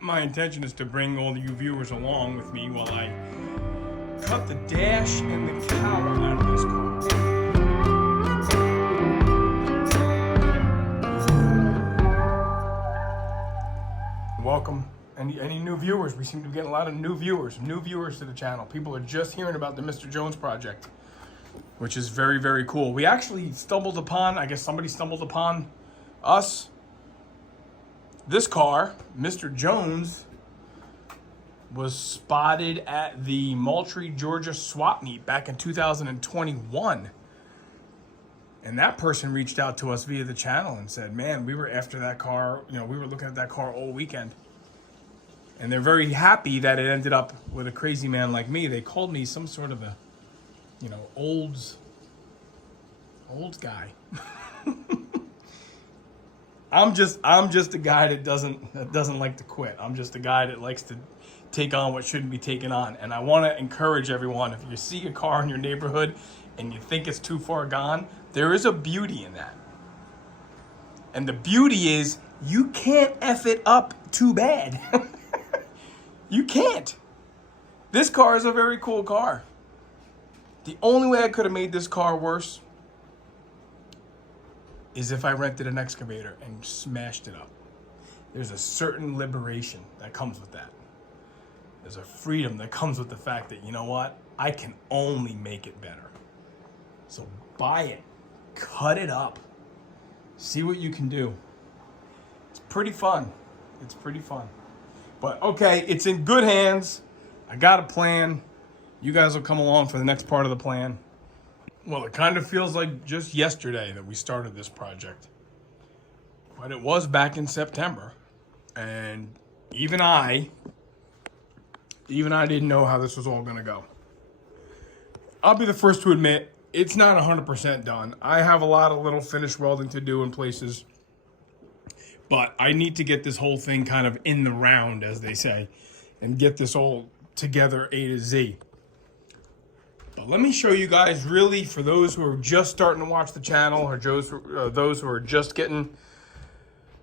My intention is to bring all you viewers along with me while I cut the dash and the cowl out of this car. Welcome. Any new viewers? We seem to be getting a lot of new viewers to the channel. People are just hearing about the Mr. Jones project, which is very, very cool. We actually stumbled upon, I guess somebody stumbled upon us. This car, Mr. Jones, was spotted at the Moultrie, Georgia swap meet back in 2021. And that person reached out to us via the channel and said, man, we were after that car, we were looking at that car all weekend. And they're very happy that it ended up with a crazy man like me. They called me some sort of a, olds guy. I'm just a guy that doesn't like to quit. I'm just a guy that likes to take on what shouldn't be taken on. And I want to encourage everyone, if you see a car in your neighborhood and you think it's too far gone, there is a beauty in that. And the beauty is you can't F it up too bad. You can't. This car is a very cool car. The only way I could have made this car worse is if I rented an excavator and smashed it up. There's a certain liberation that comes with that. There's a freedom that comes with the fact that, you know what? I can only make it better. So buy it, cut it up, see what you can do. It's pretty fun. It's pretty fun. But okay, it's in good hands. I got a plan. You guys will come along for the next part of the plan. Well, it kind of feels like just yesterday that we started this project. But it was back in September. And even I didn't know how this was all going to go. I'll be the first to admit, it's not 100% done. I have a lot of little finish welding to do in places. But I need to get this whole thing kind of in the round, as they say, and get this all together A to Z. But let me show you guys, really, for those who are just starting to watch the channel, or those who are just getting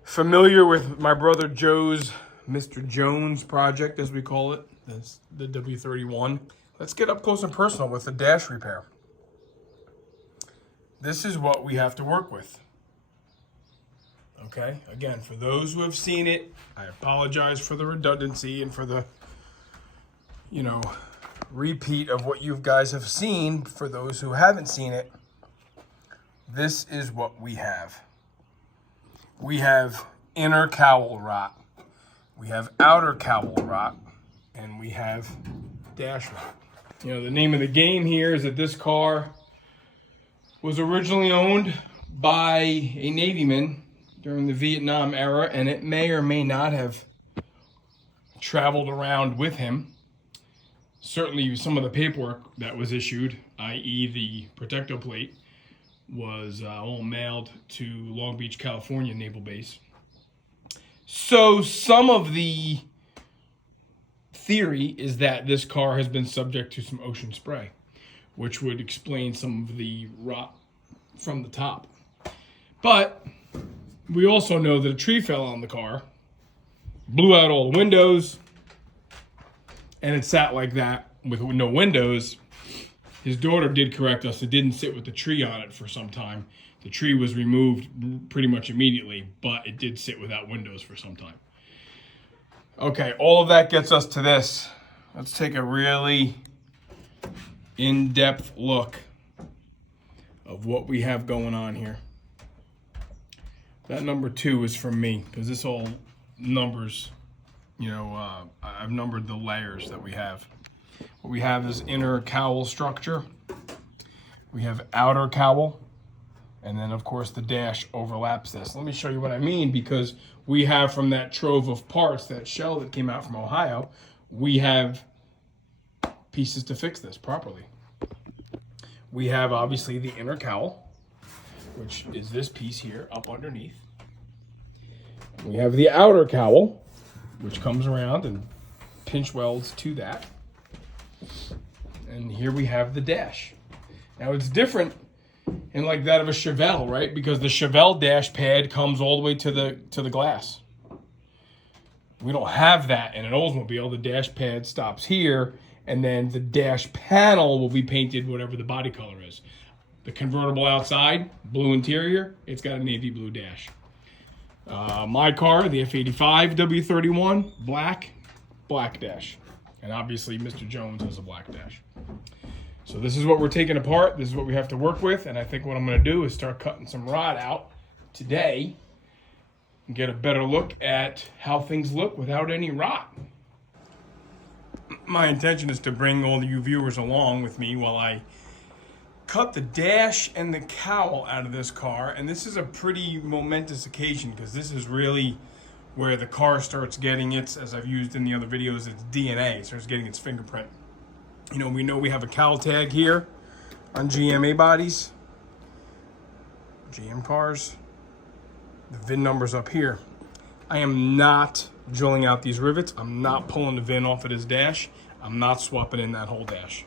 familiar with my brother Joe's Mr. Jones project, as we call it. That's the W-31. Let's get up close and personal with the dash repair. This is what we have to work with. Okay, again, for those who have seen it, I apologize for the redundancy and for the, repeat of what you guys have seen. For those who haven't seen it, this is what we have. We have inner cowl rot, we have outer cowl rot, and we have dash rot. The name of the game here is that this car was originally owned by a Navyman during the Vietnam era, and it may or may not have traveled around with him. Certainly some of the paperwork that was issued, i.e. the protector plate, was all mailed to Long Beach, California Naval Base. So some of the theory is that this car has been subject to some ocean spray, which would explain some of the rot from the top. But we also know that a tree fell on the car, blew out all the windows, and it sat like that with no windows. His daughter did correct us. It didn't sit with the tree on it for some time. The tree was removed pretty much immediately, but it did sit without windows for some time. Okay, all of that gets us to this. Let's take a really in-depth look of what we have going on here. That number 2 is from me, because this all numbers, I've numbered the layers that we have. What we have is inner cowl structure. We have outer cowl. And then, of course, the dash overlaps this. Let me show you what I mean, because we have from that trove of parts, that shell that came out from Ohio, we have pieces to fix this properly. We have, obviously, the inner cowl, which is this piece here up underneath. We have the outer cowl, which comes around and pinch welds to that. And here we have the dash. Now it's different in like that of a Chevelle, right? Because the Chevelle dash pad comes all the way to the glass. We don't have that in an Oldsmobile. The dash pad stops here, and then the dash panel will be painted whatever the body color is. The convertible outside, blue interior, it's got a navy blue dash. My car, the F85 W-31, black dash. And obviously Mr. Jones has a black dash. So this is what we're taking apart. This is what we have to work with. And I think what I'm going to do is start cutting some rod out today and get a better look at how things look without any rot. My intention is to bring all you viewers along with me while I cut the dash and the cowl out of this car. And this is a pretty momentous occasion because this is really where the car starts getting its, as I've used in the other videos, its DNA. It starts getting its fingerprint. You know we have a cowl tag here on GMA bodies, GM cars. The VIN number's up here. I am not drilling out these rivets. I'm not pulling the VIN off of this dash. I'm not swapping in that whole dash.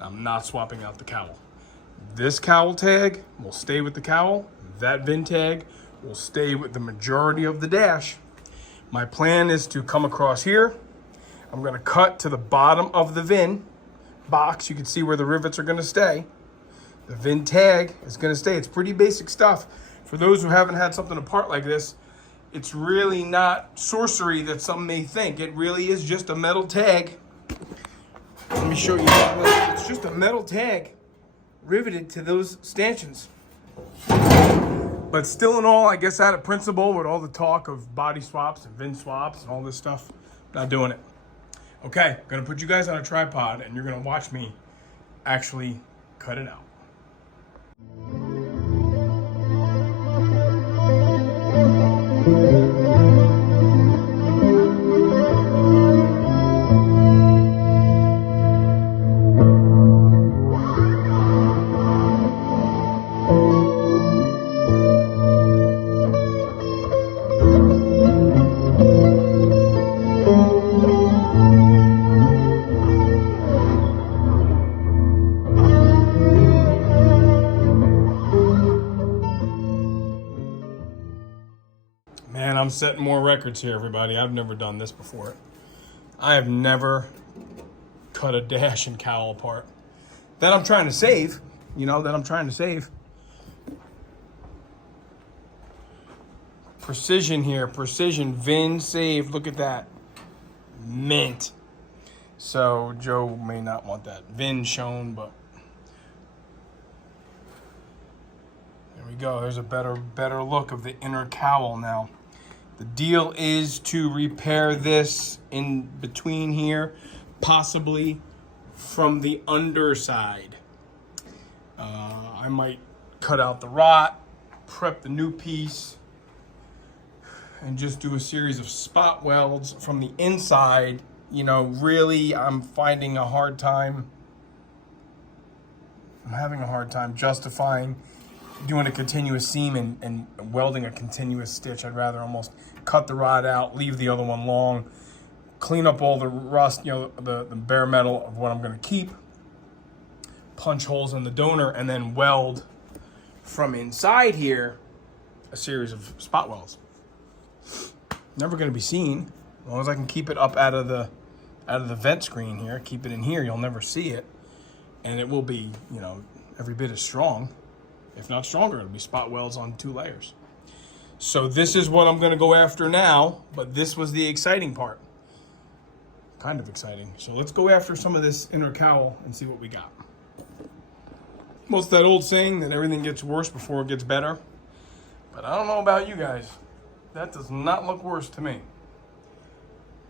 I'm not swapping out the cowl. This cowl tag will stay with the cowl. That VIN tag will stay with the majority of the dash. My plan is to come across here. I'm going to cut to the bottom of the VIN box. You can see where the rivets are going to stay. The VIN tag is going to stay. It's pretty basic stuff. For those who haven't had something apart like this, it's really not sorcery that some may think. It really is just a metal tag. Let me show you. It's just a metal tag riveted to those stanchions. But still in all, I guess out of principle, with all the talk of body swaps and VIN swaps and all this stuff, not doing it. Okay, I'm gonna put you guys on a tripod and you're gonna watch me actually cut it out. Man, I'm setting more records here, everybody. I've never done this before. I have never cut a dash and cowl apart. That I'm trying to save, Precision here, precision, VIN saved. Look at that. Mint. So Joe may not want that VIN shown, but there we go. There's a better look of the inner cowl now. The deal is to repair this in between here, possibly from the underside. I might cut out the rot, prep the new piece, and just do a series of spot welds from the inside. You know, really, I'm having a hard time justifying doing a continuous seam and welding a continuous stitch. I'd rather almost cut the rod out, leave the other one long, clean up all the rust, the bare metal of what I'm going to keep, punch holes in the donor, and then weld from inside here a series of spot welds. Never going to be seen. As long as I can keep it up out of the vent screen here, keep it in here, you'll never see it. And it will be, every bit as strong. If not stronger, it'll be spot welds on 2 layers. So this is what I'm going to go after now, but this was the exciting part. Kind of exciting. So let's go after some of this inner cowl and see what we got. What's that old saying that everything gets worse before it gets better? But I don't know about you guys. That does not look worse to me.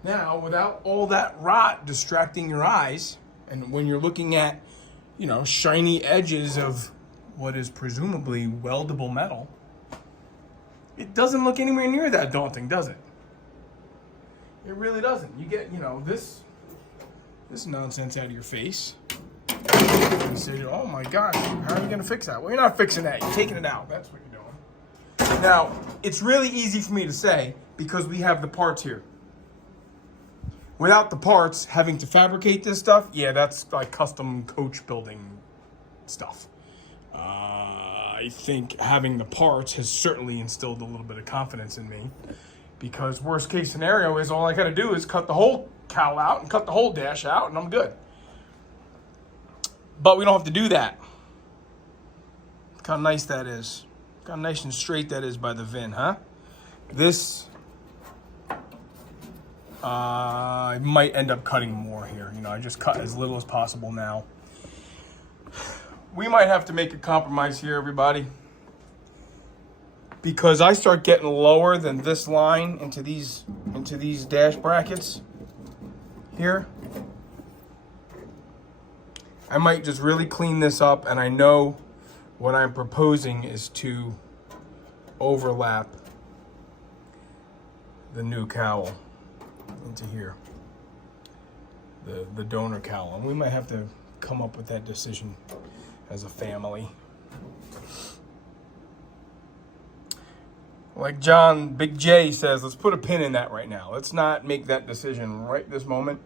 Now, without all that rot distracting your eyes, and when you're looking at, shiny edges of what is presumably weldable metal, it doesn't look anywhere near that daunting, does it? It really doesn't. You get, this nonsense out of your face. You say, oh my gosh, how are you gonna fix that? Well, you're not fixing that, you're taking it out. That's what you're doing. Now, it's really easy for me to say because we have the parts here. Without the parts, having to fabricate this stuff, yeah, that's like custom coach building stuff. I think having the parts has certainly instilled a little bit of confidence in me Because worst case scenario is all I got to do is cut the whole cowl out and cut the whole dash out, and I'm good. But we don't have to do that. Look how nice that is. Look how nice and straight that is by the VIN, huh? This, I might end up cutting more here. You know, I just cut as little as possible now. We might have to make a compromise here, everybody. Because I start getting lower than this line into these dash brackets here. I might just really clean this up, and I know what I'm proposing is to overlap the new cowl into here, the donor cowl, and we might have to come up with that decision as a family. Like John Big J says, let's put a pin in that right now. Let's not make that decision right this moment,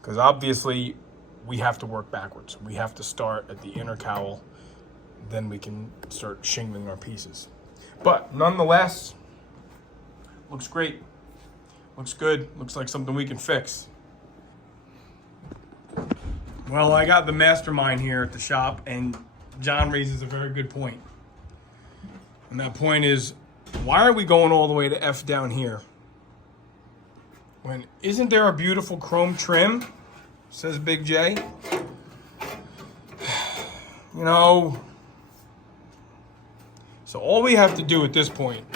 because obviously we have to work backwards. We have to start at the inner cowl, then we can start shingling our pieces. But nonetheless, looks great. Looks good. Looks like something we can fix. Well, I got the mastermind here at the shop, and John raises a very good point. And that point is, why are we going all the way to F down here? When isn't there a beautiful chrome trim? Says Big J. You know, so all we have to do at this point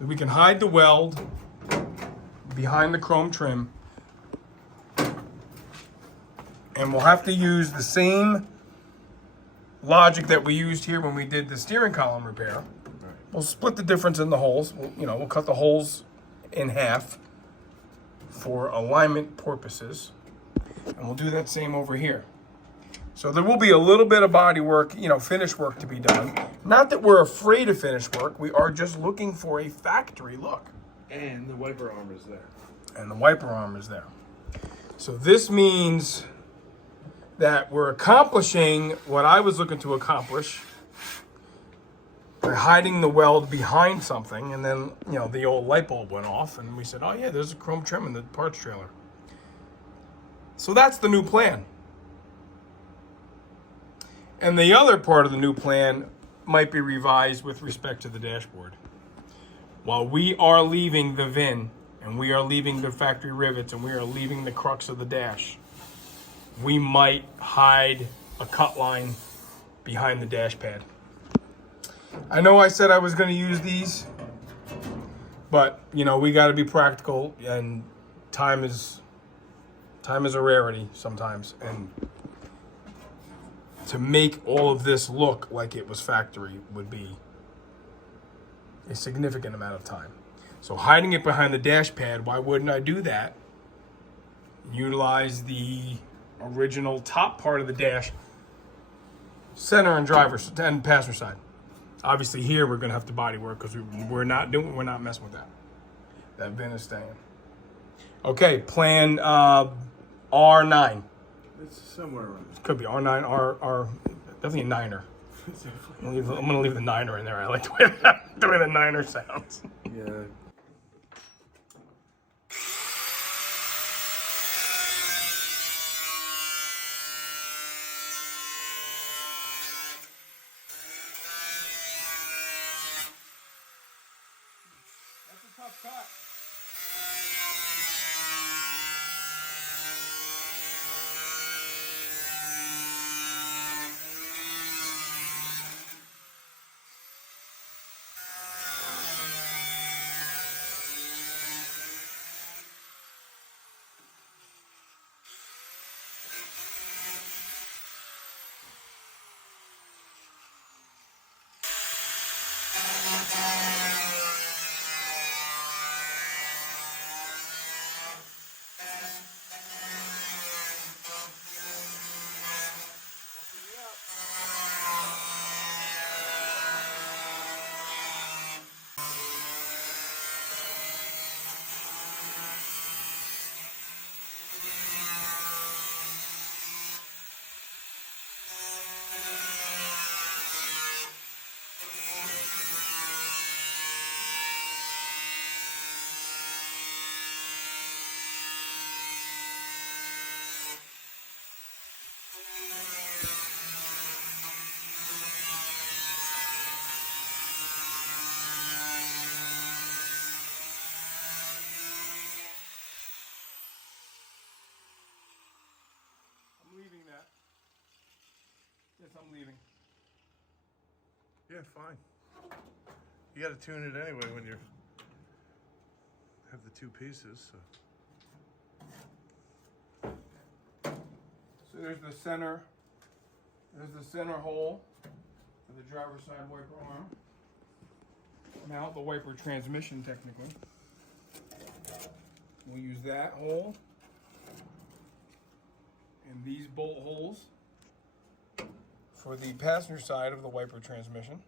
is we can hide the weld behind the chrome trim, and we'll have to use the same logic that we used here when we did the steering column repair. We'll split the difference in the holes. We'll cut the holes in half for alignment purposes, and we'll do that same over here. So there will be a little bit of body work, finish work to be done. Not that we're afraid of finish work. We are just looking for a factory look. And the wiper arm is there. And the wiper arm is there. So this means that we're accomplishing what I was looking to accomplish by hiding the weld behind something, and then, the old light bulb went off, and we said, oh yeah, there's a chrome trim in the parts trailer. So that's the new plan. And the other part of the new plan might be revised with respect to the dashboard. While we are leaving the VIN, and we are leaving the factory rivets, and we are leaving the crux of the dash, we might hide a cut line behind the dash pad. I know I said I was going to use these, but we got to be practical, and time is a rarity sometimes, and to make all of this look like it was factory would be a significant amount of time. So hiding it behind the dash pad, why wouldn't I do that? Utilize the original top part of the dash, center and driver and passenger side. Obviously here we're gonna have to body work because we're not messing with that. That VIN is staying. Okay, plan R9. It's somewhere around. It could be R9, R definitely a niner. I'm gonna leave the niner in there. I like the way the niner sounds. Yeah. That's a tough cut. Yeah, fine. You got to tune it anyway when you have the two pieces. So. So there's the center. There's the center hole for the driver's side wiper arm. Mount the wiper transmission technically. We'll use that hole and these bolt holes for the passenger side of the wiper transmission.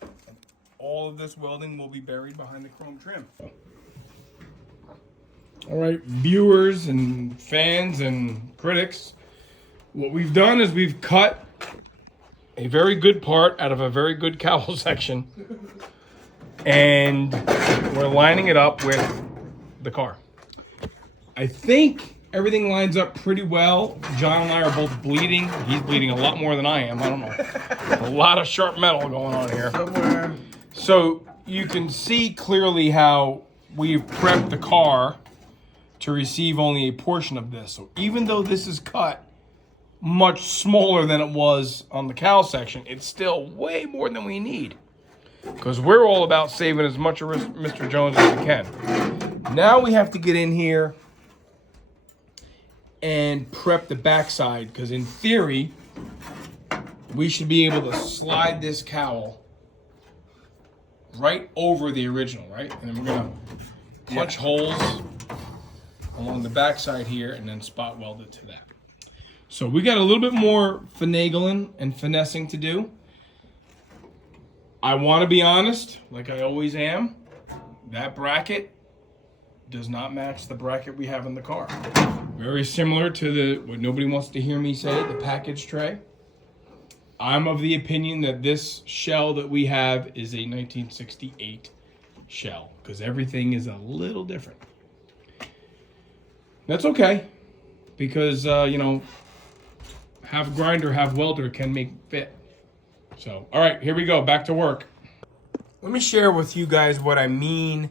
And all of this welding will be buried behind the chrome trim. All right, viewers and fans and critics, what we've done is we've cut a very good part out of a very good cowl section, and we're lining it up with the car. I think everything lines up pretty well. John and I are both bleeding. He's bleeding a lot more than I am. I don't know. A lot of sharp metal going on here. Somewhere. So you can see clearly how we've prepped the car to receive only a portion of this. So even though this is cut much smaller than it was on the cowl section, it's still way more than we need, because we're all about saving as much of Mr. Jones as we can. Now we have to get in here and prep the backside, because in theory, we should be able to slide this cowl right over the original, right? And then we're gonna punch holes along the backside here and then spot weld it to that. So we got a little bit more finagling and finessing to do. I want to be honest, like I always am, that bracket does not match the bracket we have in the car. Very similar to what nobody wants to hear me say, the package tray. I'm of the opinion that this shell that we have is a 1968 shell, because everything is a little different. That's okay, because, you know, half grinder, half welder can make fit. So, all right, here we go, back to work. Let me share with you guys what I mean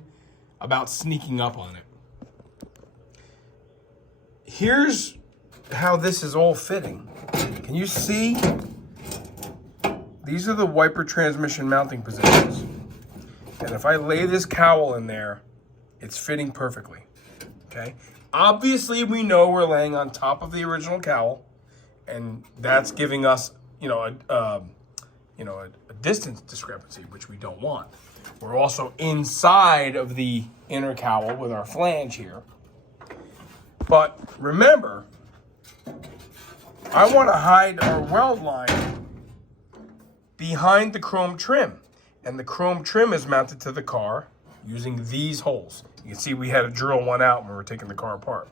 about sneaking up on it. Here's how this is all fitting. Can you see? These are the wiper transmission mounting positions. And if I lay this cowl in there, it's fitting perfectly, okay? Obviously, we know we're laying on top of the original cowl, and that's giving us, a distance discrepancy, which we don't want. We're also inside of the inner cowl with our flange here. But remember, I want to hide our weld line behind the chrome trim, and the chrome trim is mounted to the car using these holes. You can see we had to drill one out when we were taking the car apart.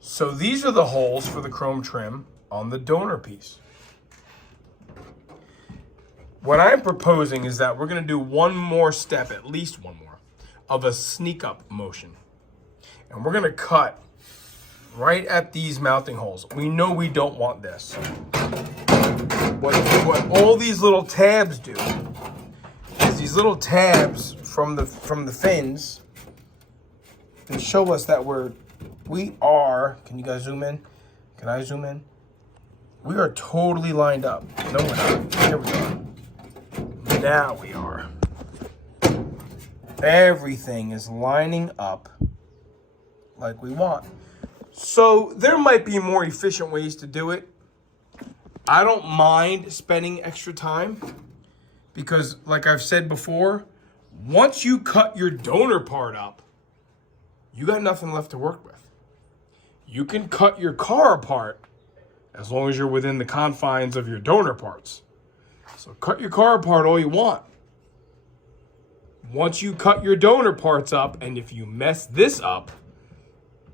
So these are the holes for the chrome trim on the donor piece. What I'm proposing is that we're going to do one more step, at least one more, of a sneak up motion. And we're going to cut right at these mounting holes. We know we don't want this. What all these little tabs do is these little tabs from the fins, they show us that we are, can you guys zoom in? Can I zoom in? We are totally lined up. No, we're not. Here we are. Now we are. Everything is lining up like we want. So there might be more efficient ways to do it. I don't mind spending extra time because, like I've said before, once you cut your donor part up, you got nothing left to work with. You can cut your car apart as long as you're within the confines of your donor parts. So cut your car apart all you want. Once you cut your donor parts up, and if you mess this up,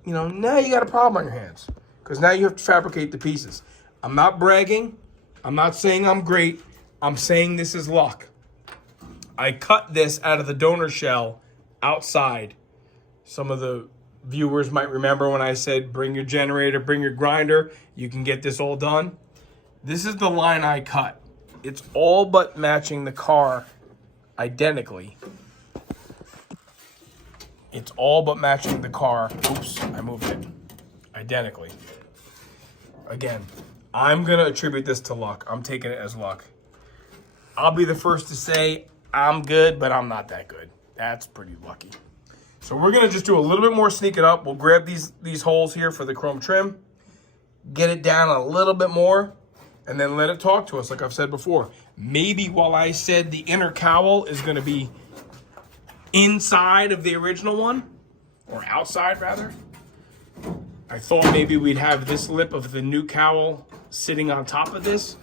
now you got a problem on your hands, because now you have to fabricate the pieces. I'm not bragging. I'm not saying I'm great. I'm saying this is luck. I cut this out of the donor shell outside. Some of the viewers might remember when I said, bring your generator, bring your grinder. You can get this all done. This is the line I cut. It's all but matching the car identically. It's all but matching the car. Oops, I moved it. Identically. Again, I'm going to attribute this to luck. I'm taking it as luck. I'll be the first to say I'm good, but I'm not that good. That's pretty lucky. So we're gonna just do a little bit more sneaking up. We'll grab these holes here for the chrome trim, get it down a little bit more, and then let it talk to us like I've said before. Maybe while I said the inner cowl is gonna be inside of the original one, or outside rather, I thought maybe we'd have this lip of the new cowl sitting on top of this.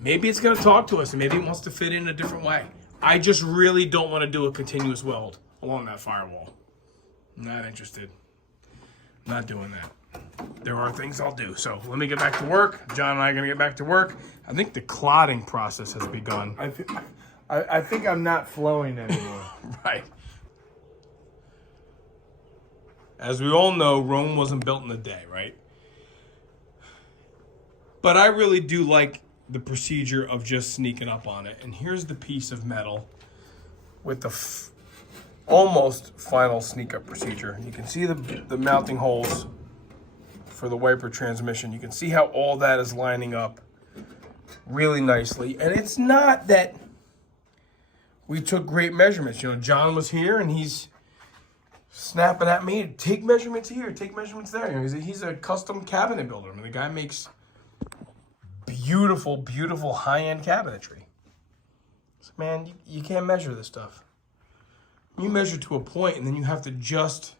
Maybe it's gonna talk to us and maybe it wants to fit in a different way. I just really don't wanna do a continuous weld along that firewall. Not interested. Not doing that. There are things I'll do. So let me get back to work. John and I are gonna get back to work. I think the clotting process has begun. I think I'm not flowing anymore. Right. As we all know, Rome wasn't built in a day, right? But I really do like the procedure of just sneaking up on it. And here's the piece of metal with the almost final sneak up procedure. You can see the mounting holes for the wiper transmission. You can see how all that is lining up really nicely. And it's not that we took great measurements. You know, John was here and he's snapping at me, take measurements here, take measurements there. You know, he's a custom cabinet builder. I mean, the guy makes beautiful, beautiful high-end cabinetry. So, man, you can't measure this stuff. You measure to a point and then you have to just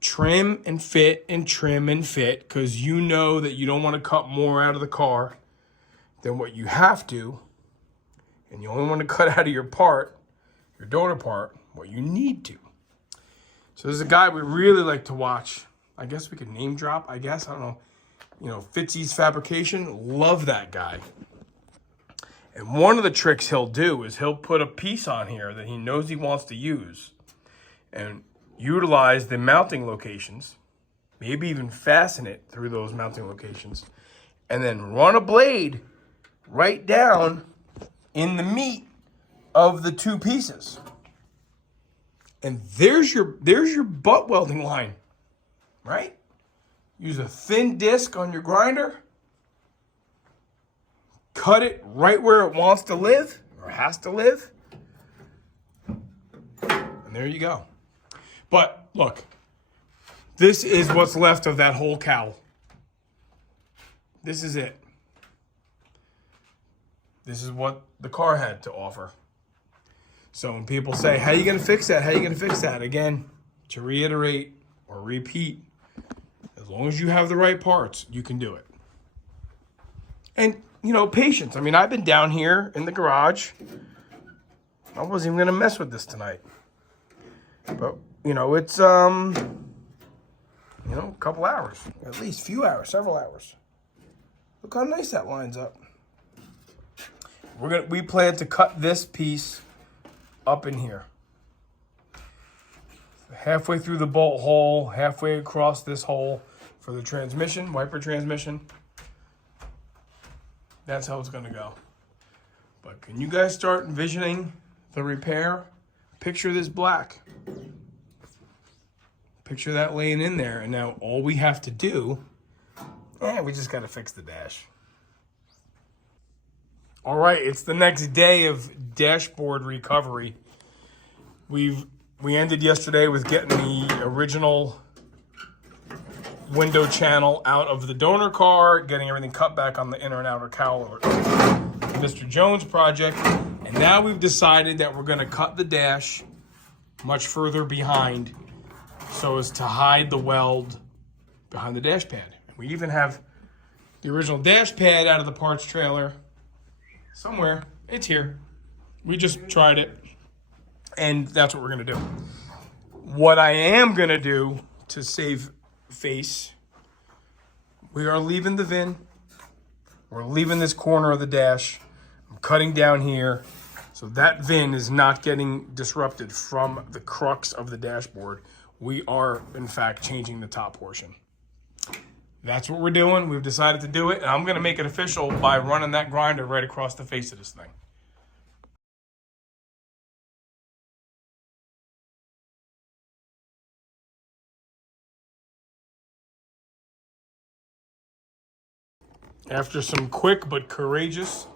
trim and fit and trim and fit because you know that you don't want to cut more out of the car than what you have to. And you only want to cut out of your part, your donor part, what you need to. So there's a guy we really like to watch. I guess we could name drop, I guess. I don't know. You know, Fitzy's Fabrication. Love that guy. And one of the tricks he'll do is he'll put a piece on here that he knows he wants to use and utilize the mounting locations, maybe even fasten it through those mounting locations, and then run a blade right down in the meat of the two pieces. And there's your butt welding line, right? Use a thin disc on your grinder, cut it right where it wants to live or has to live, and there you go. But look, this is what's left of that whole cowl. This is it. This is what the car had to offer. So when people say, how are you going to fix that? How are you going to fix that? Again, to reiterate or repeat, as long as you have the right parts, you can do it. And, you know, patience. I mean, I've been down here in the garage. I wasn't even going to mess with this tonight. But, you know, it's, you know, a couple hours. At least a few hours, several hours. Look how nice that lines up. We plan to cut this piece up in here. Halfway through the bolt hole, halfway across this hole for the transmission, wiper transmission. That's how it's gonna go. But can you guys start envisioning the repair? Picture this black. Picture that laying in there, and now all we have to do, we just gotta fix the dash. All right, it's the next day of dashboard recovery. We ended yesterday with getting the original window channel out of the donor car, getting everything cut back on the inner and outer cowl or Mr. Jones project. And now we've decided that we're gonna cut the dash much further behind so as to hide the weld behind the dash pad. And we even have the original dash pad out of the parts trailer somewhere. It's here. We just tried it. And that's what we're going to do. What I am going to do to save face, we are leaving the VIN. We're leaving this corner of the dash. I'm cutting down here. So that VIN is not getting disrupted from the crux of the dashboard. We are, in fact, changing the top portion. That's what we're doing. We've decided to do it. And I'm going to make it official by running that grinder right across the face of this thing. After some quick but courageous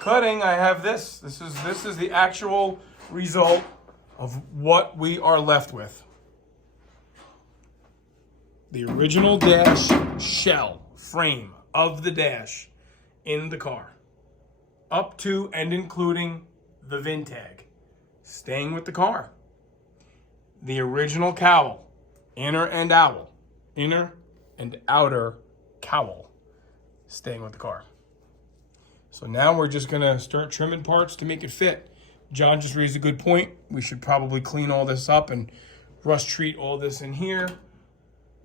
cutting, I have this. This is the actual result of what we are left with. The original dash shell frame of the dash in the car. Up to and including the VIN tag. Staying with the car. The original cowl. Inner and outer cowl. Staying with the car. So now we're just going to start trimming parts to make it fit. John just raised a good point. We should probably clean all this up and rust treat all this in here,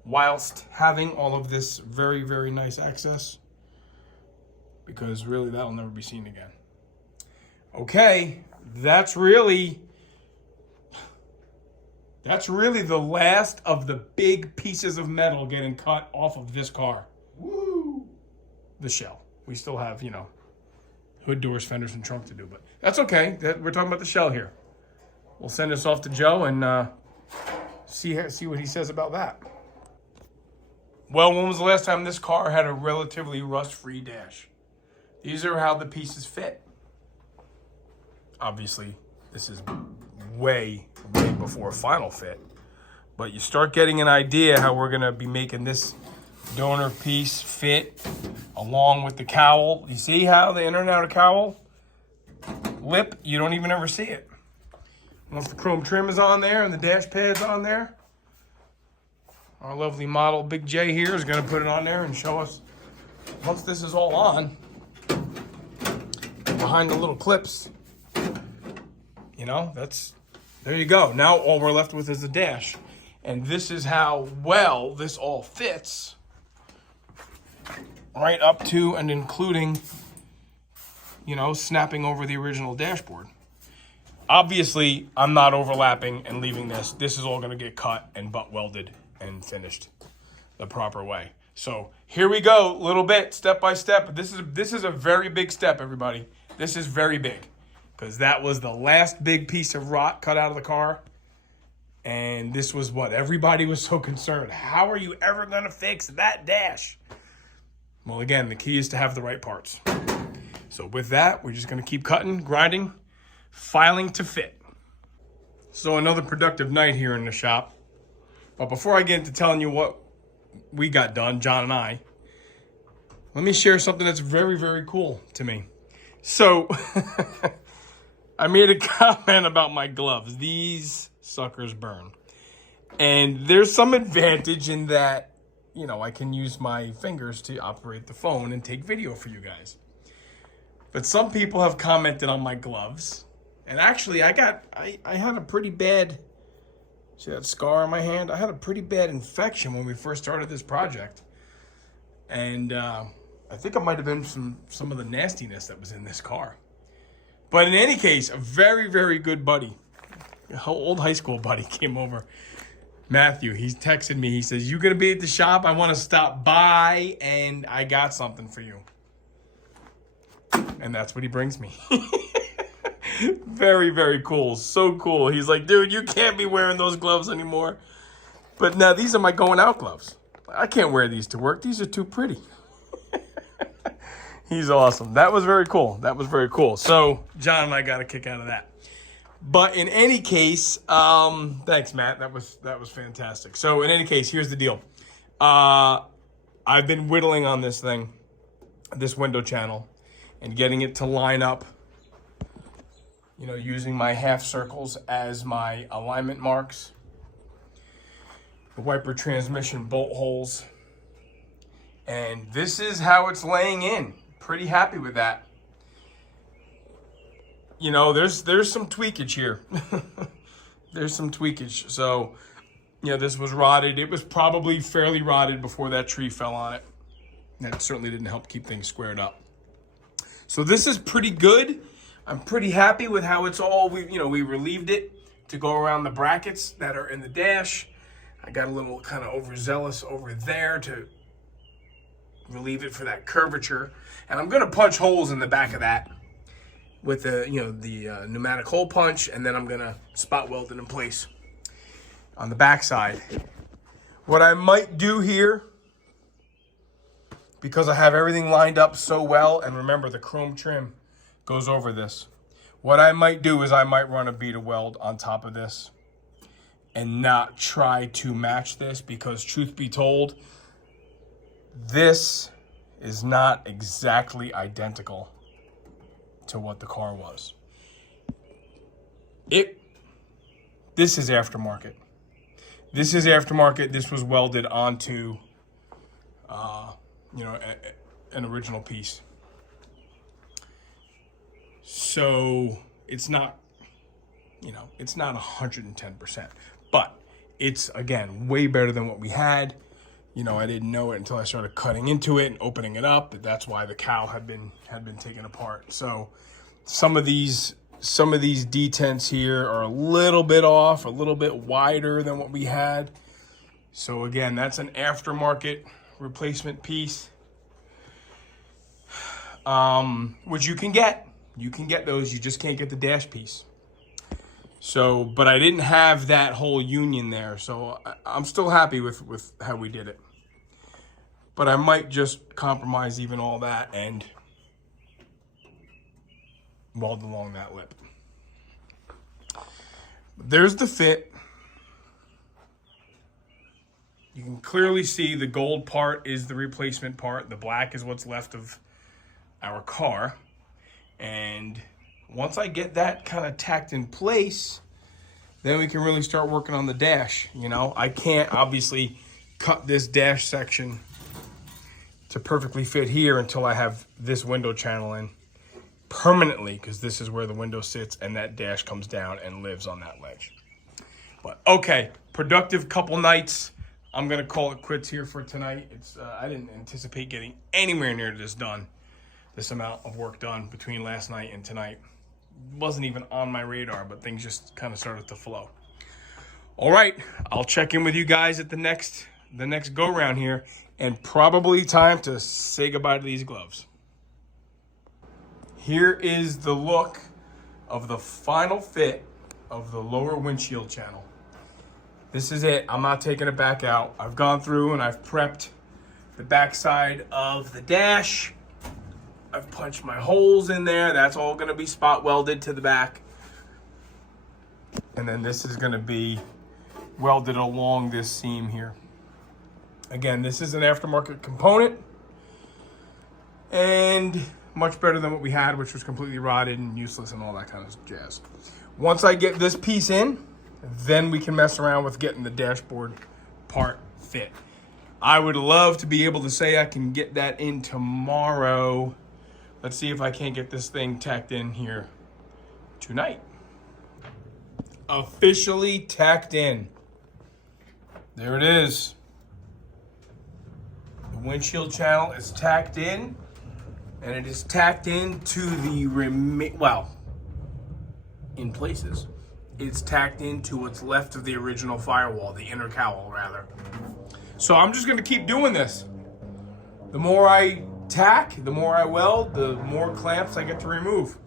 whilst having all of this very, very nice access, because really that'll never be seen again. Okay, that's really the last of the big pieces of metal getting cut off of this car. Woo! The shell. We still have, hood, doors, fenders, and trunk to do, but that's okay. We're talking about the shell here. We'll send this off to Joe and see what he says about that. Well, when was the last time this car had a relatively rust-free dash? These are how the pieces fit. Obviously, this is way before final fit, but you start getting an idea how we're gonna be making this donor piece fit along with the cowl. You see how the inner and outer cowl lip, you don't even ever see it. Once the chrome trim is on there and the dash pad's on there, our lovely model Big J here is going to put it on there and show us once this is all on, behind the little clips, there you go. Now all we're left with is the dash. And this is how well this all fits, right up to and including, snapping over the original dashboard. Obviously, I'm not overlapping and leaving this. This is all going to get cut and butt welded and finished the proper way. So here we go, little bit, step by step. This is a very big step, everybody. This is very big, because that was the last big piece of rot cut out of the car. And this was what everybody was so concerned. How are you ever going to fix that dash? Well, again, the key is to have the right parts. So with that, we're just going to keep cutting, grinding, filing to fit. So another productive night here in the shop. But before I get into telling you what we got done, John and I, let me share something that's very, very cool to me. So I made a comment about my gloves. These suckers burn. And there's some advantage in that, I can use my fingers to operate the phone and take video for you guys. But some people have commented on my gloves. And actually, I had a pretty bad, see that scar on my hand? I had a pretty bad infection when we first started this project. And I think it might have been some of the nastiness that was in this car. But in any case, a very, very good buddy, an old high school buddy, came over. Matthew, he's texted me. He says, "You gonna be at the shop? I want to stop by, and I got something for you." And that's what he brings me. Very, very cool. So cool. He's like, "Dude, you can't be wearing those gloves anymore." But now these are my going out gloves. I can't wear these to work. These are too pretty. He's awesome. That was very cool. So John and I got a kick out of that. But in any case, thanks, Matt. That was fantastic. So in any case, here's the deal. I've been whittling on this thing, this window channel, and getting it to line up, using my half circles as my alignment marks. The wiper transmission bolt holes. And this is how it's laying in. Pretty happy with that. There's some tweakage here. There's some tweakage. So, this was rotted. It was probably fairly rotted before that tree fell on it. That certainly didn't help keep things squared up. So this is pretty good. I'm pretty happy with how it's all, we relieved it to go around the brackets that are in the dash. I got a little kind of overzealous over there to relieve it for that curvature. And I'm going to punch holes in the back of that with the pneumatic hole punch, and then I'm going to spot weld it in place on the back side. What I might do here, because I have everything lined up so well, and remember the chrome trim goes over this. What I might do is I might run a bead of weld on top of this and not try to match this, because truth be told, this is not exactly identical to what the car was. This is aftermarket. This is aftermarket. This was welded onto, an original piece. So it's not, it's not 110%, but it's, again, way better than what we had. I didn't know it until I started cutting into it and opening it up. That's why the cowl had been taken apart. So some of these detents here are a little bit off, a little bit wider than what we had. So again, that's an aftermarket replacement piece, which you can get. You can get those. You just can't get the dash piece. So, but I didn't have that whole union there, so I'm still happy with how we did it. But I might just compromise even all that and weld along that lip. There's the fit. You can clearly see the gold part is the replacement part. The black is what's left of our car. And once I get that kind of tacked in place, then we can really start working on the dash. I can't obviously cut this dash section to perfectly fit here until I have this window channel in permanently, because this is where the window sits and that dash comes down and lives on that ledge. But okay, productive couple nights. I'm gonna call it quits here for tonight. I didn't anticipate getting anywhere near this amount of work done between last night and tonight. Wasn't even on my radar, but things just kind of started to flow. All right, I'll check in with you guys at the next go round here, and probably time to say goodbye to these gloves. Here is the look of the final fit of the lower windshield channel. This is it. I'm not taking it back out. I've gone through and I've prepped the backside of the dash. I've punched my holes in there. That's all going to be spot welded to the back. And then this is going to be welded along this seam here. Again, this is an aftermarket component and much better than what we had, which was completely rotted and useless and all that kind of jazz. Once I get this piece in, then we can mess around with getting the dashboard part fit. I would love to be able to say I can get that in tomorrow. Let's see if I can't get this thing tacked in here tonight. Officially tacked in. There it is. The windshield channel is tacked in, and it is tacked in to the in places. It's tacked into what's left of the original firewall, the inner cowl rather. So I'm just gonna keep doing this. The more I tack, the more I weld, the more clamps I get to remove.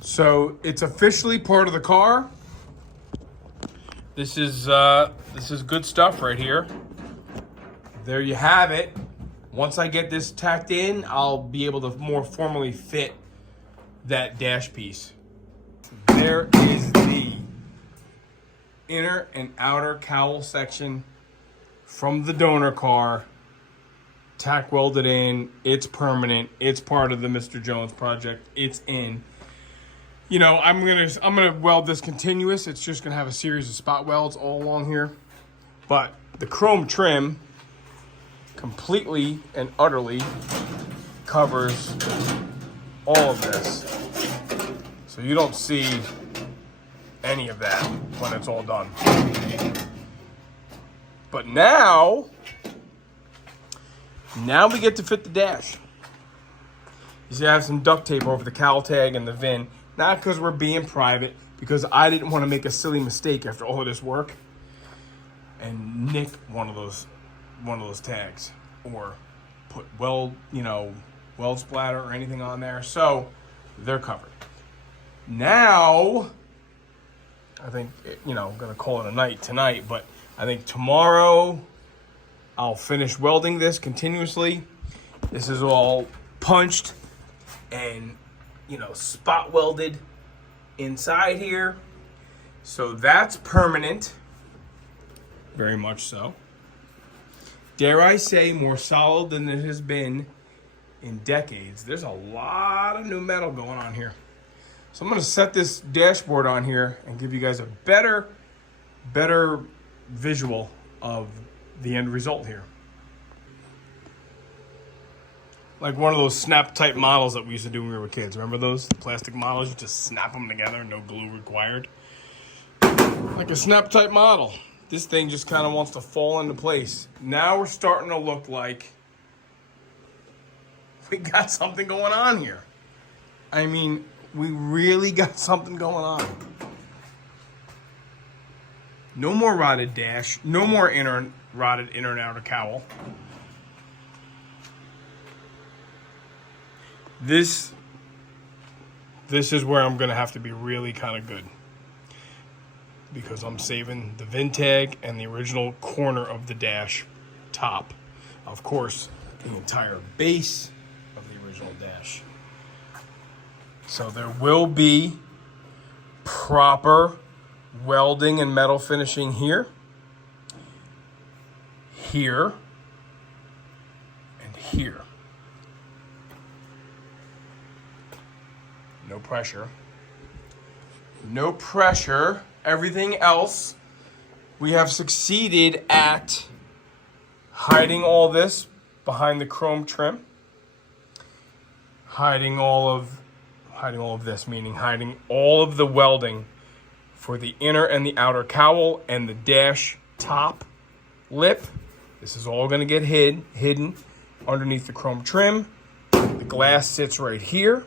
So it's officially part of the car. This is good stuff right here. There you have it. Once I get this tacked in, I'll be able to more formally fit that dash piece. There is the inner and outer cowl section from the donor car, tack welded in. It's permanent. It's part of the Mr. Jones project. It's in. I'm gonna weld this continuous. It's just gonna have a series of spot welds all along here. But the chrome trim completely and utterly covers all of this. So you don't see any of that when it's all done. But now we get to fit the dash. You see I have some duct tape over the cowl tag and the VIN. Not because we're being private, because I didn't want to make a silly mistake after all of this work and nick one of those tags or put weld splatter or anything on there. So they're covered. Now, I think, I'm going to call it a night tonight, but I think tomorrow I'll finish welding this continuously. This is all punched and spot welded inside here. So that's permanent. Very much so. Dare I say, more solid than it has been in decades. There's a lot of new metal going on here. So I'm going to set this dashboard on here and give you guys a better visual of the end result here. Like one of those snap type models that we used to do when we were kids. Remember those? The plastic models, you just snap them together, no glue required. Like a snap type model. This thing just kind of wants to fall into place. Now we're starting to look like we got something going on here. I mean, we really got something going on. No more rotted dash. No more rotted inner and outer cowl. This is where I'm going to have to be really kind of good. Because I'm saving the VIN tag and the original corner of the dash top. Of course, the entire base of the original dash. So there will be proper welding and metal finishing here, here, and here. No pressure. No pressure. Everything else, we have succeeded at hiding all this behind the chrome trim. Hiding all of this, meaning hiding all of the welding for the inner and the outer cowl and the dash top lip. This is all going to get hidden underneath the chrome trim. The glass sits right here,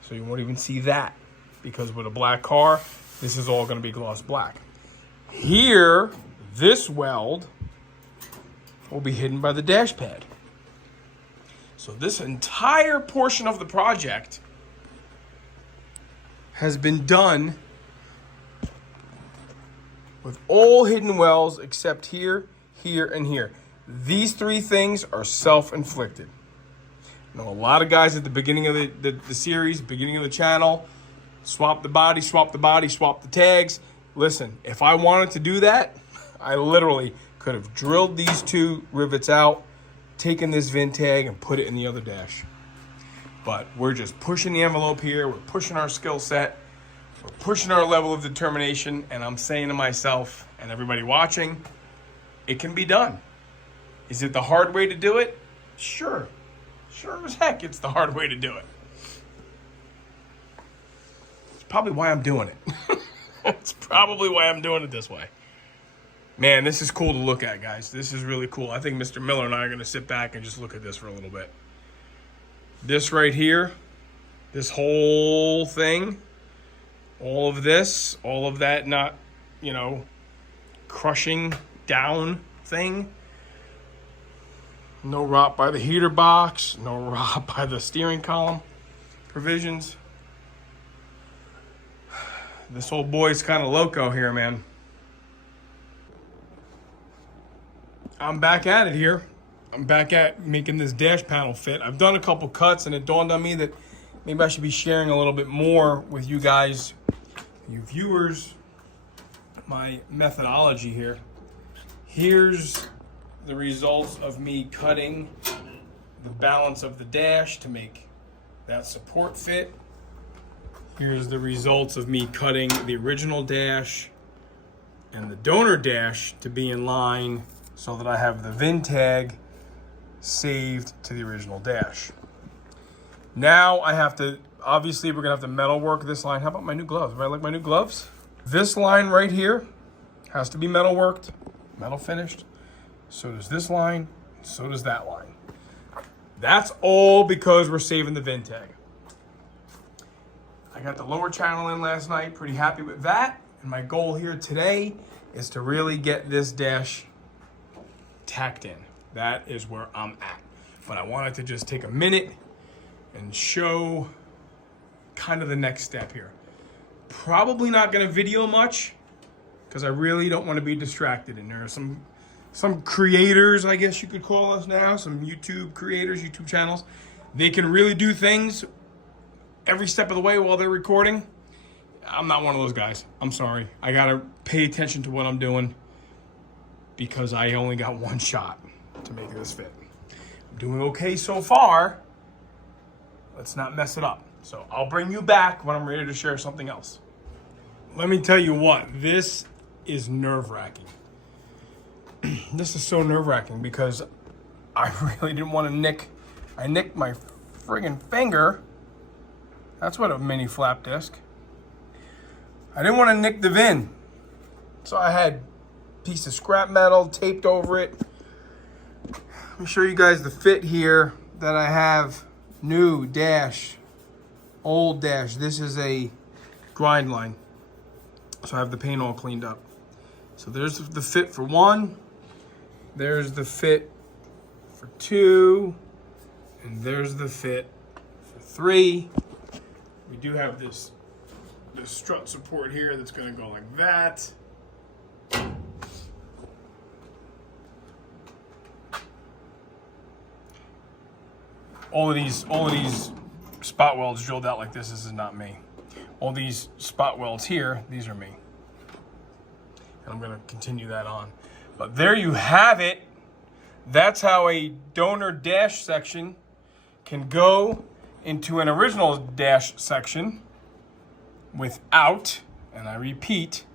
so you won't even see that, because with a black car, this is all going to be gloss black. Here, this weld will be hidden by the dash pad. So this entire portion of the project has been done with all hidden welds except here, here, and here. These three things are self-inflicted. I know a lot of guys at the beginning of the series, beginning of the channel, swap the body, swap the tags. Listen, if I wanted to do that, I literally could have drilled these two rivets out, taken this VIN tag, and put it in the other dash. But we're just pushing the envelope here. We're pushing our skill set. We're pushing our level of determination. And I'm saying to myself and everybody watching, it can be done. Is it the hard way to do it? Sure. Sure as heck it's the hard way to do it. Probably why I'm doing it. It's probably why I'm doing it this way. Man, this is cool to look at, guys. This is really cool. I think Mr. Miller and I are going to sit back and just look at this for a little bit. This right here, this whole thing, all of this, all of that not, crushing down thing. No rot by the heater box, no rot by the steering column provisions. This old boy's kind of loco here, man. I'm back at it here. I'm back at making this dash panel fit. I've done a couple cuts, and it dawned on me that maybe I should be sharing a little bit more with you guys, you viewers, my methodology here. Here's the results of me cutting the balance of the dash to make that support fit. Here's the results of me cutting the original dash and the donor dash to be in line so that I have the VIN tag saved to the original dash. Now I have to, obviously we're gonna have to metal work this line. How about my new gloves? Everybody like my new gloves? This line right here has to be metal worked, metal finished. So does this line, so does that line. That's all because we're saving the VIN tag. I got the lower channel in last night, pretty happy with that. And my goal here today is to really get this dash tacked in. That is where I'm at. But I wanted to just take a minute and show kind of the next step here. Probably not gonna video much because I really don't want to be distracted. And there are some creators, I guess you could call us now, some YouTube creators, YouTube channels. They can really do things every step of the way while they're recording. I'm not one of those guys. I'm sorry. I got to pay attention to what I'm doing because I only got one shot to make this fit. I'm doing okay so far. Let's not mess it up. So I'll bring you back when I'm ready to share something else. Let me tell you what, this is nerve-wracking. This is so nerve-wracking because I really didn't want to nick. I nicked my friggin' finger. That's what a mini flap disc. I didn't want to nick the VIN. So I had a piece of scrap metal taped over it. Let me show you guys the fit here that I have. New dash, old dash. This is a grind line. So I have the paint all cleaned up. So there's the fit for 1. There's the fit for 2. And there's the fit for 3. We do have this strut support here that's going to go like that. All of these spot welds drilled out like this. This is not me. All these spot welds here, these are me. And I'm going to continue that on. But there you have it. That's how a donor dash section can go into an original dash section without, and I repeat,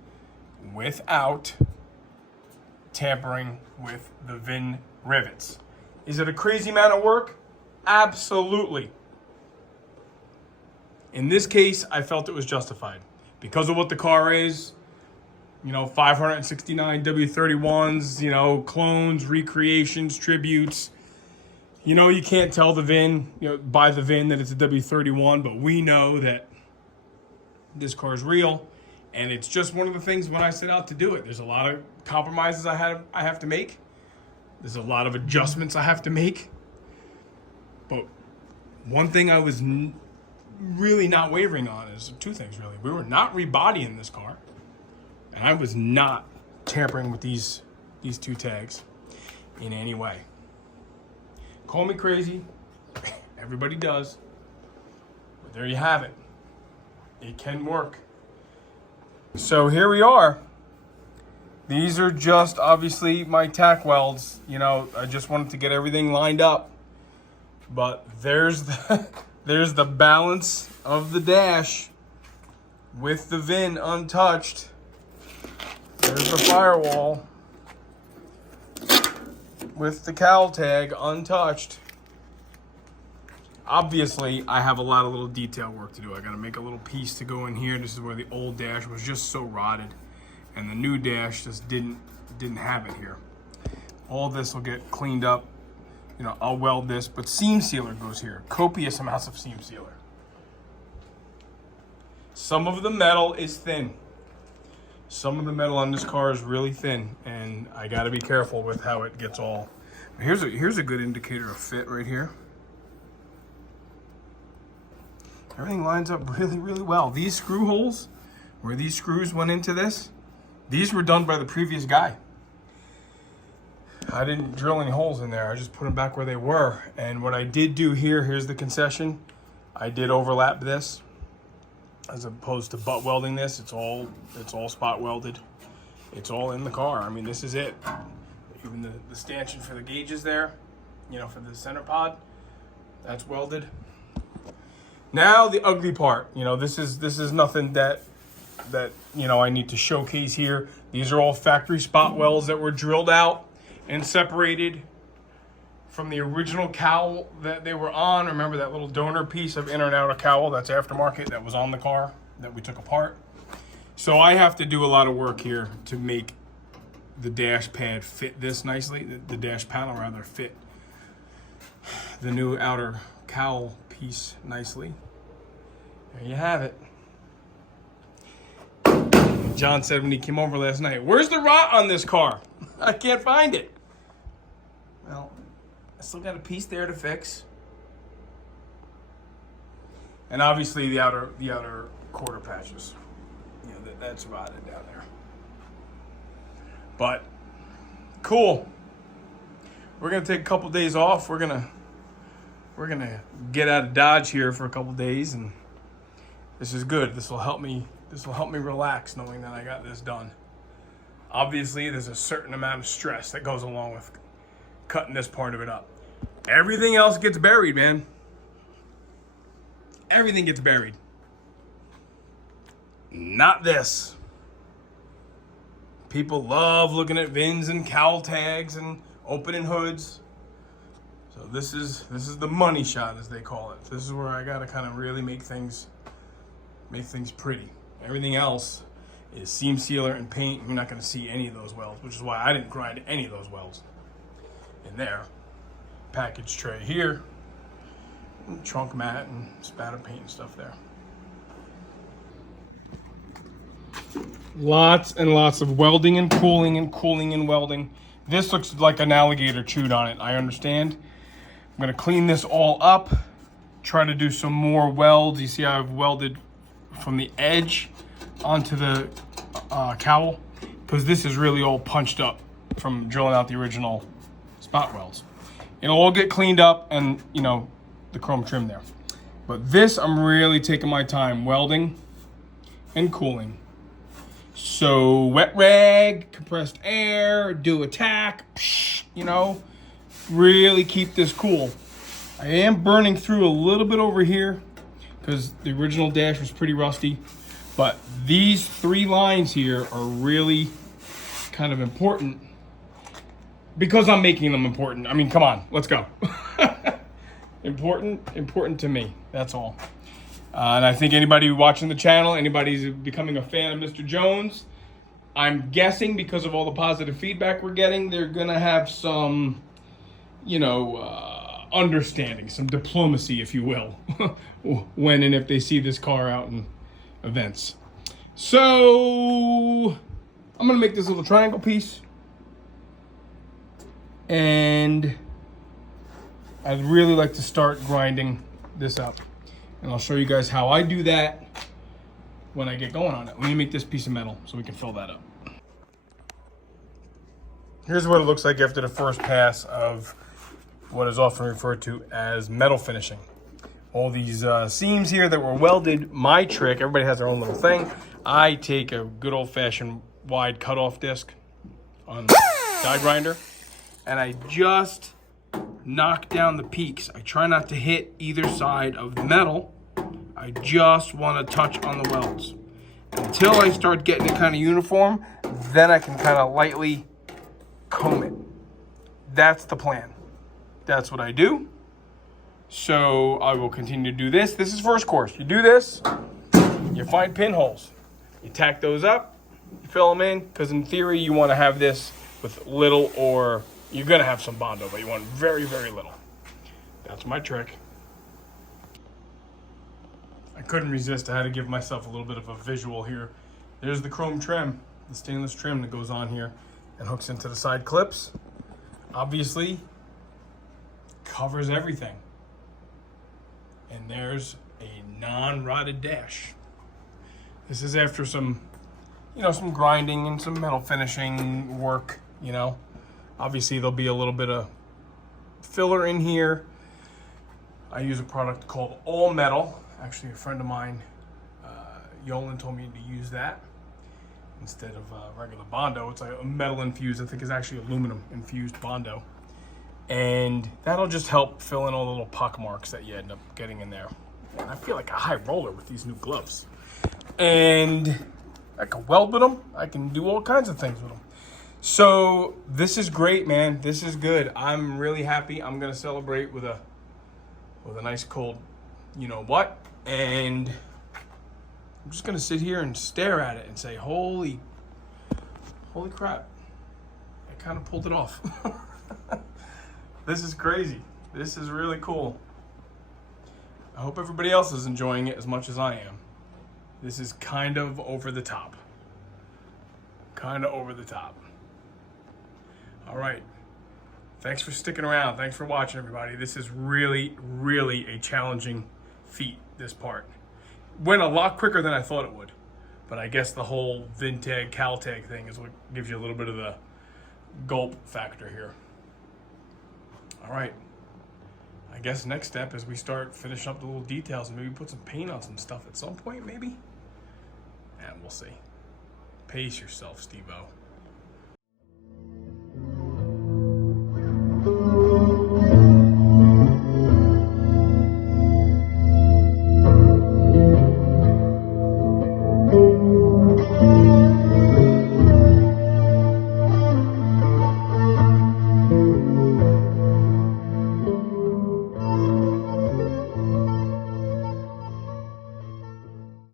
without tampering with the VIN rivets. Is it a crazy amount of work? Absolutely. In this case, I felt it was justified because of what the car is. 569 W-31s, clones, recreations, tributes. You can't tell the VIN, by the VIN that it's a W-31, but we know that this car is real, and it's just one of the things when I set out to do it. There's a lot of compromises I have to make. There's a lot of adjustments I have to make. But one thing I was really not wavering on is 2 things, really. We were not rebodying this car, and I was not tampering with these 2 tags in any way. Call me crazy. Everybody does. But there you have it. It can work. So here we are. These are just obviously my tack welds. I just wanted to get everything lined up. But there's the balance of the dash with the VIN untouched. There's the firewall with the cowl tag untouched. Obviously, I have a lot of little detail work to do. I got to make a little piece to go in here. This is where the old dash was just so rotted, and the new dash just didn't have it here. All this will get cleaned up. I'll weld this, but seam sealer goes here. Copious amounts of seam sealer. Some of the metal is thin. Some of the metal on this car is really thin, and I got to be careful with how it gets all. Here's a good indicator of fit right here. Everything lines up really, really well. These screw holes, where these screws went into this, these were done by the previous guy. I didn't drill any holes in there. I just put them back where they were. And what I did do here, here's the concession. I did overlap this as opposed to butt welding this. It's all spot welded. It's all in the car. I mean, this is it. Even the stanchion for the gauges there, for the center pod, that's welded. Now the ugly part. This is nothing that I need to showcase here. These are all factory spot welds that were drilled out and separated from the original cowl that they were on. Remember that little donor piece of inner and outer cowl that's aftermarket that was on the car that we took apart? So I have to do a lot of work here to make the dash pad fit this nicely, the dash panel rather fit the new outer cowl piece nicely. There you have it. John said when he came over last night, "Where's the rot on this car? I can't find it." Well, I still got a piece there to fix. And obviously the outer quarter patches. That's rotted down there. But cool. We're gonna take a couple days off. We're gonna get out of Dodge here for a couple days and This is good. This will help me relax knowing that I got this done. Obviously, there's a certain amount of stress that goes along with cutting this part of it up. Everything else gets buried, man. Everything gets buried. Not this. People love looking at VINs and cowl tags and opening hoods. So this is the money shot, as they call it. This is where I gotta kind of really make things pretty. Everything else is seam sealer and paint. You're not gonna see any of those welds, which is why I didn't grind any of those welds in there. Package tray here, and trunk mat and spatter paint and stuff there. Lots and lots of welding and cooling and cooling and welding. This looks like an alligator chewed on it, I understand. I'm gonna clean this all up, try to do some more welds. You see how I've welded from the edge onto the cowl, because this is really all punched up from drilling out the original spot welds. It'll all get cleaned up and, you know, the chrome trim there. But this, I'm really taking my time welding and cooling. So wet rag, compressed air, do a tack, you know, really keep this cool. I am burning through a little bit over here because the original dash was pretty rusty, but these 3 lines here are really kind of important because I'm making them important. I mean, come on, let's go. Important to me, that's all. And I think anybody watching the channel, anybody who's becoming a fan of Mr. Jones, I'm guessing because of all the positive feedback we're getting, they're gonna have some, you know, understanding, some diplomacy, if you will, when and if they see this car out in events. So I'm gonna make this little triangle piece, and I'd really like to start grinding this up. And I'll show you guys how I do that when I get going on it. Let me make this piece of metal so we can fill that up. Here's what it looks like after the first pass of what is often referred to as metal finishing. All these seams here that were welded, my trick, everybody has their own little thing. I take a good old-fashioned wide cutoff disc on the die grinder, and I just knock down the peaks. I try not to hit either side of the metal. I just want to touch on the welds. Until I start getting it kind of uniform, then I can kind of lightly comb it. That's the plan. That's what I do. So I will continue to do this. This is first course. You do this, you find pinholes. You tack those up, you fill them in, because in theory you want to have this with little, or you're going to have some Bondo, but you want very, very little. That's my trick. I couldn't resist. I had to give myself a little bit of a visual here. There's the chrome trim, the stainless trim that goes on here and hooks into the side clips. Obviously, covers everything. And there's a non-rotted dash. This is after some, you know, some grinding and some metal finishing work, you know. Obviously, there'll be a little bit of filler in here. I use a product called All Metal. Actually, a friend of mine, Yolan, told me to use that instead of regular Bondo. It's like a metal infused, I think it's actually aluminum infused Bondo. And that'll just help fill in all the little pock marks that you end up getting in there. And I feel like a high roller with these new gloves. And I can weld with them. I can do all kinds of things with them. So this is great, man. This is good. I'm really happy. I'm gonna celebrate with a nice cold, you know what? And I'm just gonna sit here and stare at it and say, holy crap! I kind of pulled it off. This is crazy. This is really cool. I hope everybody else is enjoying it as much as I am. This is kind of over the top. Kind of over the top. All right. Thanks for sticking around. Thanks for watching, everybody. This is really, really a challenging feat, this part. Went a lot quicker than I thought it would. But I guess the whole VIN tag, cowl tag thing is what gives you a little bit of the gulp factor here. All right. I guess next step is we start finishing up the little details and maybe put some paint on some stuff at some point, maybe. And we'll see. Pace yourself, Steve-O.